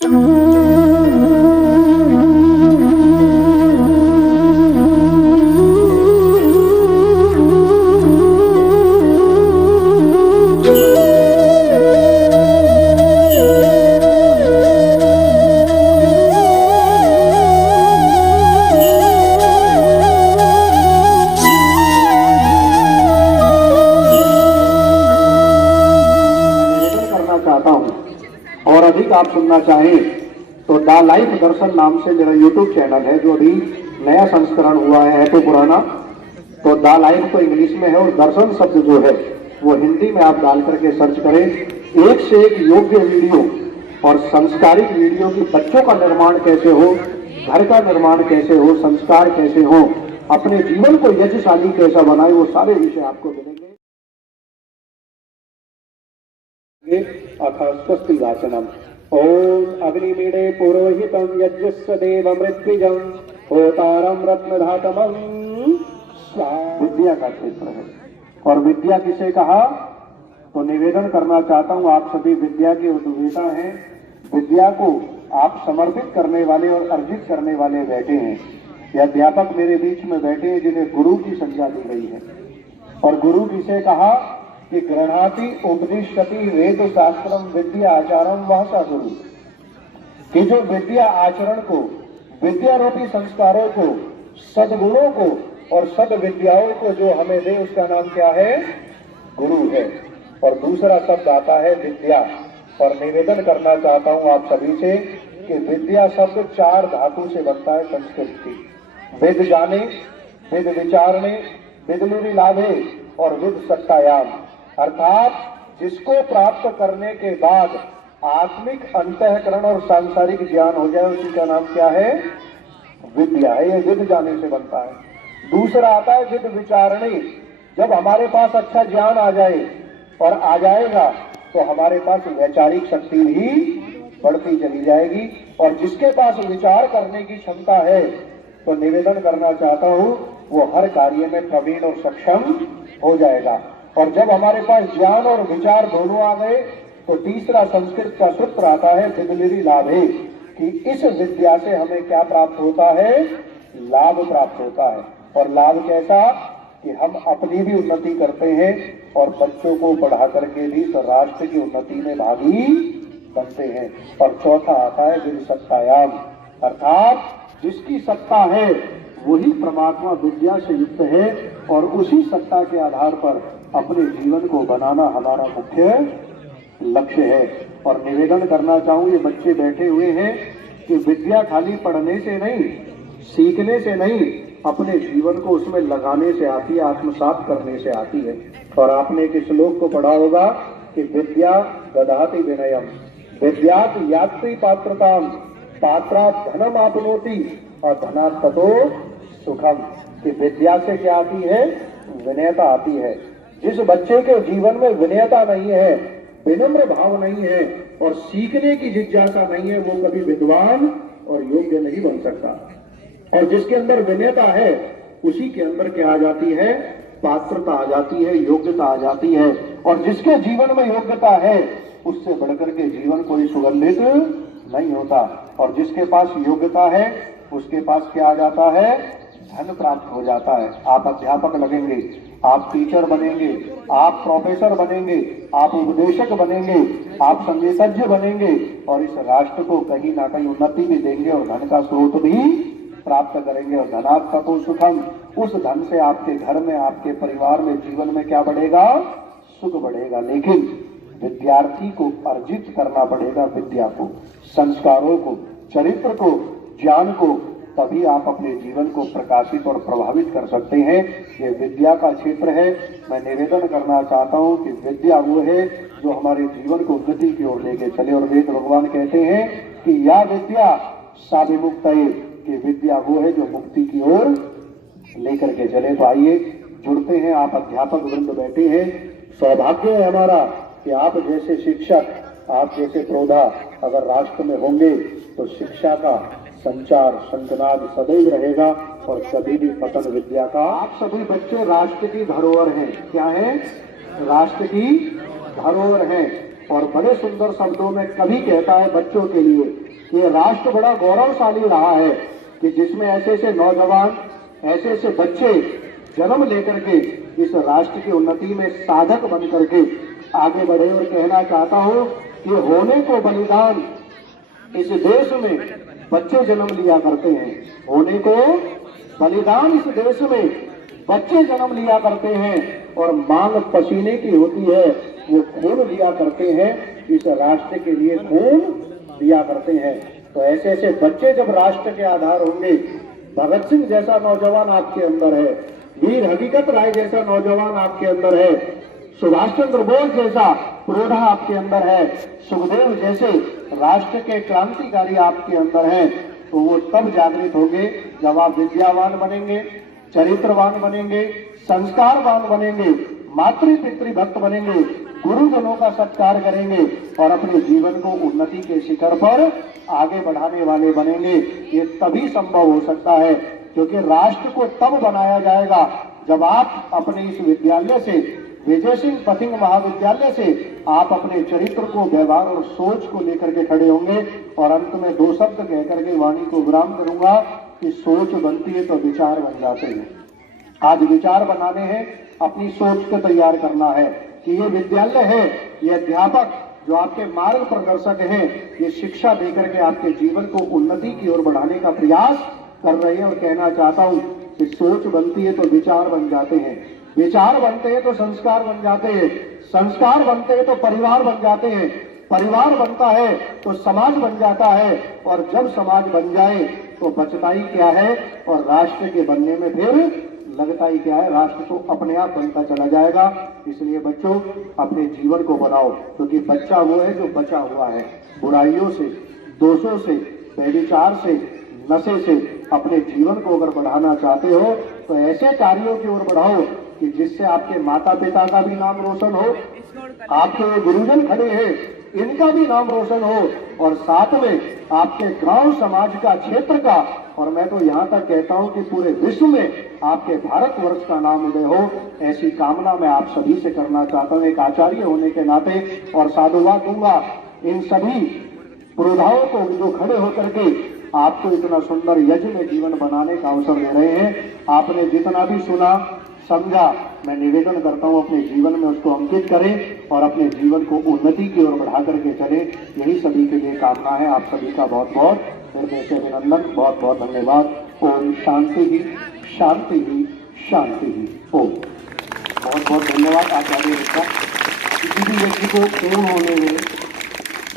और अधिक आप सुनना चाहें तो द लाइफ दर्शन नाम से मेरा यूट्यूब चैनल है, जो अभी नया संस्करण हुआ है तो पुराना। तो द लाइफ तो इंग्लिश में है और दर्शन शब्द जो है वो हिंदी में आप डाल करके सर्च करें। एक से एक योग्य वीडियो और संस्कारिक वीडियो की बच्चों का निर्माण कैसे हो, घर का निर्माण कैसे हो, संस्कार कैसे हो, अपने जीवन को यशशाली कैसा बनाए, वो सारे विषय आपको मिलेंगे। स्वस्ति वाचनम। ओम अग्निमीडे पुरोहितम यज्ञस्य देवमृत्युजं होतारम रत्नधातमं। विद्या का क्षेत्र है और विद्या किसे कहा तो निवेदन करना चाहता हूं, आप सभी विद्या के उद्वेता हैं। विद्या को आप समर्पित करने वाले और अर्जित करने वाले बैठे हैं। यह अध्यापक मेरे बीच में बैठे हैं जिन्हें गुरु की संज्ञा दी गई है। और गुरु किसे कहा कि गृह्णाति उपनिषति वेद शास्त्रम विद्या आचारम वह सा गुरु, कि जो विद्या आचरण को, विद्या रूपी संस्कारों को, सद्गुणों को और सद विद्याओं को जो हमें दे, उसका नाम क्या है? गुरु है। और दूसरा शब्द आता है विद्या। और निवेदन करना चाहता हूं आप सभी से कि विद्या शब्द 4 धातु से बनता है संस्कृत की। वेद जाने, वेद विचारने, विद्युरी लाभे और विद सत्तायाम। अर्थात जिसको प्राप्त करने के बाद आत्मिक अंतःकरण और सांसारिक ज्ञान हो जाए, उसी का नाम क्या है? विद्या है। ये विद जाने से बनता है। दूसरा आता है विद विचारणे। जब हमारे पास अच्छा ज्ञान आ जाए और आ जाएगा तो हमारे पास वैचारिक शक्ति भी बढ़ती चली जाएगी। और जिसके पास विचार करने की क्षमता है तो निवेदन करना चाहता हूं वो हर कार्य में प्रवीण और सक्षम हो जाएगा। और जब हमारे पास ज्ञान और विचार दोनों आ गए तो तीसरा संस्कृत का सूत्र आता है विद्युरी लाभे, कि इस विद्या से हमें क्या प्राप्त होता है? लाभ प्राप्त होता है। और लाभ कैसा? कि हम अपनी भी उन्नति करते हैं और बच्चों को पढ़ा करके भी तो राष्ट्र की उन्नति में भागी बनते हैं। और चौथा आता है विद सत्तायाम, अर्थात जिसकी सत्ता है वही परमात्मा विद्या से युक्त है और उसी सत्ता के आधार पर अपने जीवन को बनाना हमारा मुख्य लक्ष्य है। और निवेदन करना चाहूं, ये बच्चे बैठे हुए हैं कि विद्या खाली पढ़ने से नहीं, सीखने से नहीं, अपने जीवन को उसमें लगाने से आती है, आत्मसात करने से आती है। और आपने एक श्लोक को पढ़ा होगा कि विद्या ददाति विनयम, विद्यात यात्री पात्रताम, पात्रात धनम आपनोति और धनात् ततो सुखम। कि विद्या से क्या आती है? विनयता आती है। जिस बच्चे के जीवन में विनयता नहीं है, विनम्र भाव नहीं है और सीखने की जिज्ञासा नहीं है, वो कभी विद्वान और योग्य नहीं बन सकता। और जिसके अंदर विनयता है उसी के अंदर क्या आ जाती है? पात्रता आ जाती है, योग्यता आ जाती है। और जिसके जीवन में योग्यता है उससे बढ़कर के जीवन कोई सुगंधित नहीं होता। और जिसके पास योग्यता है उसके पास क्या आ जाता है? धन प्राप्त हो जाता है। आप अध्यापक लगेंगे, आप टीचर बनेंगे, आप प्रोफेसर बनेंगे, आप उपदेशक बनेंगे, आप संगीतज्ञ बनेंगे और इस राष्ट्र को कहीं ना कहीं उन्नति भी देंगे और धन का स्रोत भी प्राप्त करेंगे। और धनात् ततो सुखम, उस धन से आपके घर में, आपके परिवार में, जीवन में क्या बढ़ेगा? सुख बढ़ेगा। लेकिन विद्यार्थी को अर्जित करना पड़ेगा विद्या को, संस्कारों को, चरित्र को, ज्ञान को, तभी आप अपने जीवन को प्रकाशित और प्रभावित कर सकते हैं। ये विद्या का क्षेत्र है। मैं निवेदन करना चाहता हूं कि विद्या वो है जो हमारे जीवन को उन्नति की ओर लेके चले। और वेद भगवान कहते हैं कि या विद्या सा विमुक्तये, कि विद्या वो है जो मुक्ति की ओर लेकर के चले। तो आइए जुड़ते हैं, आप अध्यापक वृंद बैठे हैं। सौभाग्य है हमारा कि आप जैसे शिक्षक, आप जैसे प्रोधा अगर राष्ट्र में होंगे तो शिक्षा का संचार संतनाद सदैव रहेगा और कभी भी पतन विद्या का। आप सभी बच्चे राष्ट्र की धरोहर हैं। क्या है? राष्ट्र की धरोहर हैं। और बड़े सुंदर शब्दों में कवि कहता है बच्चों के लिए ये राष्ट्र बड़ा गौरवशाली रहा है कि जिसमें ऐसे ऐसे नौजवान, ऐसे ऐसे बच्चे जन्म लेकर के इस राष्ट्र की उन्नति में साधक बन करके आगे बढ़े। और कहना चाहता हूं कि होने को बलिदान इस देश में बच्चे जन्म लिया करते हैं, होने को बलिदान इस देश में बच्चे जन्म लिया करते हैं, और मांग पसीने की होती है, वो खून लिया करते हैं, इस राष्ट्र के लिए खून दिया करते हैं। तो ऐसे ऐसे बच्चे जब राष्ट्र के आधार होंगे, भगत सिंह जैसा नौजवान आपके अंदर है, वीर हकीकत राय जैसा नौजवान आपके अंदर है, सुभाष चंद्र बोस जैसा प्रोढ़ा आपके अंदर है, सुखदेव जैसे राष्ट्र के क्रांतिकारी आपके अंदर हैं, तो वो तब जागृत होंगे जब आप विद्यावान बनेंगे, चरित्रवान बनेंगे, संस्कारवान बनेंगे, मातृ पितृ भक्त बनेंगे, गुरुजनों का सत्कार करेंगे और अपने जीवन को उन्नति के शिखर पर आगे बढ़ाने वाले बनेंगे। ये तभी संभव हो सकता है, क्योंकि राष्ट्र को तब बनाया जाएगा जब आप अपने इस विद्यालय से, विजय सिंह पथिंग महाविद्यालय से, आप अपने चरित्र को, व्यवहार और सोच को लेकर के खड़े होंगे। और अंत में दो शब्द कहकर के वाणी को विराम करूंगा कि सोच बनती है तो विचार बन जाते हैं। आज विचार बनाने हैं, अपनी सोच को तैयार करना है कि ये विद्यालय है, ये अध्यापक जो आपके मार्ग प्रदर्शक हैं, ये शिक्षा देकर के आपके जीवन को उन्नति की ओर बढ़ाने का प्रयास कर रहे हैं। और कहना चाहता हूं कि सोच बनती है तो विचार बन जाते हैं, विचार बनते हैं तो संस्कार बन जाते हैं, संस्कार बनते हैं तो परिवार बन जाते हैं, परिवार बनता है तो समाज बन जाता है, और जब समाज बन जाए तो बचता ही क्या है, और राष्ट्र के बनने में फिर लगता ही क्या है, राष्ट्र तो अपने आप बनता चला जाएगा। इसलिए बच्चों, अपने जीवन को बनाओ, क्योंकि बच्चा वो है जो बचा हुआ है बुराइयों से, दोषों से, व्यभिचार से, नशे से। अपने जीवन को अगर बढ़ाना चाहते हो तो ऐसे कार्यों की ओर बढ़ाओ कि जिससे आपके माता पिता का भी नाम रोशन हो, आपके गुरुजन खड़े हैं इनका भी नाम रोशन हो, और साथ में आपके गांव समाज का, क्षेत्र का, और मैं तो यहाँ तक कहता हूँ कि पूरे विश्व में आपके भारतवर्ष का नाम उदय हो। ऐसी कामना मैं आप सभी से करना चाहता हूँ एक आचार्य होने के नाते, और साधुवाद दूंगा इन सभी पुरोधाओं को जो खड़े होकर के आपको इतना सुंदर यज्ञ में जीवन बनाने का अवसर दे रहे हैं। आपने जितना भी सुना, समझा, मैं निवेदन करता हूं अपने जीवन में उसको अंकित करें और अपने जीवन को उन्नति की ओर बढ़ा करके चलें। यही सभी के लिए कामना है। आप सभी का बहुत बहुत हृदय से अभिनंदन, बहुत बहुत धन्यवाद। ओम शांति ही शांति ही शांति ही। ओम बहुत बहुत धन्यवाद आचार्य। किसी भी व्यक्ति को पूर्ण होने में